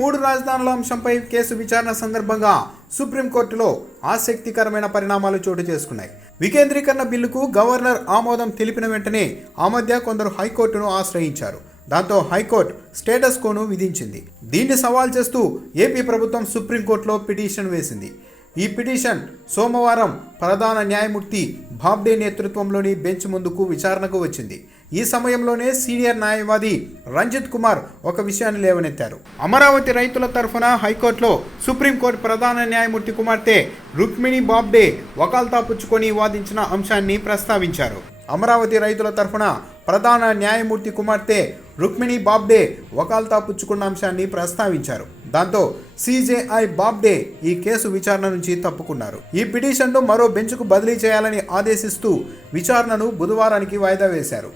మూడు రాజధానుల అంశంపై కేసు విచారణ సందర్భంగా సుప్రీంకోర్టులో ఆసక్తికరమైన పరిణామాలు చోటు చేసుకున్నాయి. వికేంద్రీకరణ బిల్లుకు గవర్నర్ ఆమోదం తెలిపిన వెంటనే ఆ మధ్య కొందరు హైకోర్టును ఆశ్రయించారు. దాంతో హైకోర్టు స్టేటస్ కోను విధించింది. దీన్ని సవాల్ చేస్తూ ఏపీ ప్రభుత్వం సుప్రీంకోర్టులో పిటిషన్ వేసింది. ఈ పిటిషన్ సోమవారం ప్రధాన న్యాయమూర్తి బాబ్డే నేతృత్వంలోని బెంచ్ ముందుకు విచారణకు వచ్చింది. ఈ సమయంలోనే సీనియర్ న్యాయవాది రంజిత్ కుమార్ ఒక విషయాన్ని లేవనెత్తారు. అమరావతి రైతుల తరఫున హైకోర్టులో సుప్రీంకోర్టు ప్రధాన న్యాయమూర్తి కుమార్తె రుక్మిణి బాబ్డే వకాల్తా పుచ్చుకొని వాదించిన అంశాన్ని ప్రస్తావించారు. అమరావతి రైతుల తరఫున ప్రధాన న్యాయమూర్తి కుమార్తె రుక్మిణి బాబ్డే వకాల్తా పుచ్చుకున్న అంశాన్ని ప్రస్తావించారు. దాంతో సిజేఐ బాబ్డే ఈ కేసు విచారణ నుంచి తప్పుకున్నారు. ఈ పిటిషన్ను మరో బెంచ్కు బదిలీ చేయాలని ఆదేశిస్తూ విచారణను బుధవారానికి వాయిదా వేశారు.